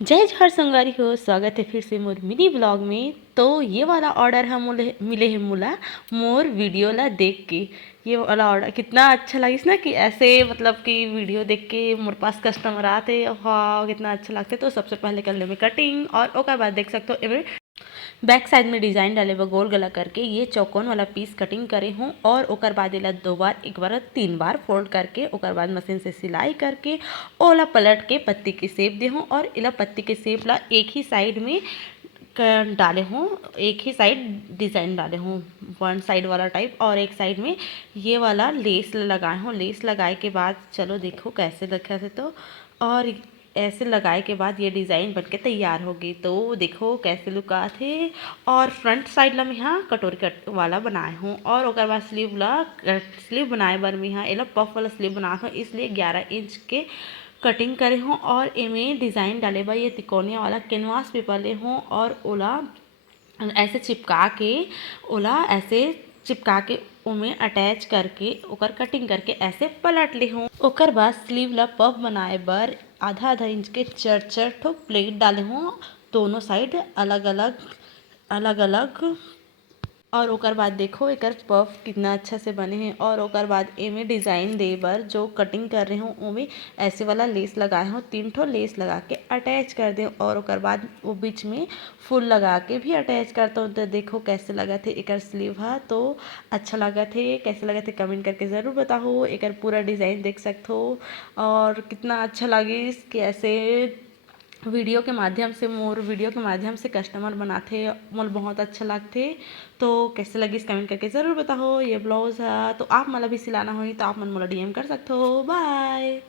जय जहर संगारी हो, स्वागत है फिर से मोर मिनी ब्लॉग में। तो ये वाला ऑर्डर हम मिले हैं मुला मोर वीडियो ला देख के। ये वाला ऑर्डर कितना अच्छा लगिस ना, कि ऐसे मतलब कि वीडियो देख के मोर पास कस्टमर आते, हाँ कितना अच्छा लगता। तो सबसे पहले कर ले कटिंग, और ओकर बाद देख सकते हो एमे बैक साइड में डिजाइन डाले ब गोल गला करके ये चौकोन वाला पीस कटिंग करे हूँ। और ओकर बाद एला 2 बार, एक बार 3 बार फोल्ड करके ओकर बाद मशीन से सिलाई करके ओला पलट के पत्ती के शेप दे हूँ। और एला पत्ती के शेप ला एक ही साइड में डाले हूँ, एक ही साइड डिज़ाइन डाले हूँ, वन साइड वाला टाइप, और एक साइड में ये वाला लेस लगाए हूँ। लेस लगाए के बाद चलो देखो कैसे लगा थे। तो और ऐसे लगाए के बाद ये डिज़ाइन बनके तैयार होगी। तो देखो कैसे लुक थे। और फ्रंट साइड ला मैं यहाँ कटोरी कट वाला बनाए हूँ। और ओकर बाद स्लीव बनाए बर मैं यहाँ एला पफ वाला स्लीव बनाए हूँ, इसलिए 11 इंच के कटिंग करे हूँ। और एमे डिज़ाइन डाले बा ये तिकोनिया वाला कैनवास पेपर ले हूँ, और ओला ऐसे चिपका के उमें अटैच करके ओकर कटिंग करके ऐसे पलट ले हूँ। ओकर बाद स्लीव ला पफ बनाए बर आधा आधा इंच के चार ठो प्लेट डाले हूँ, दोनों साइड अलग अलग। और ओकर बाद देखो एकर पफ कितना अच्छा से बने हैं। और ओकर बाद एमे डिज़ाइन दे बर जो कटिंग कर रही हूँ ओमे ऐसे वाला लेस लगाए हूँ, 3 ठो लेस लगा के अटैच कर दे। और ओकर बाद वो बीच में फूल लगा के भी अटैच करता हूँ। तो देखो कैसे लगा थे एकर स्लीव हा। तो अच्छा लगा थे, कैसे लगा थे कमेंट करके ज़रूर बताओ। एकर पूरा डिज़ाइन देख सकते हो और कितना अच्छा लगे कि ऐसे वीडियो के माध्यम से कस्टमर बनाते मोल बहुत अच्छा लगते। तो कैसे लगी इस कमेंट करके ज़रूर बताओ। ये ब्लाउज़ है तो आप मला भी सिलाना हो तो आप मन मोला DM कर सकते हो। बाय।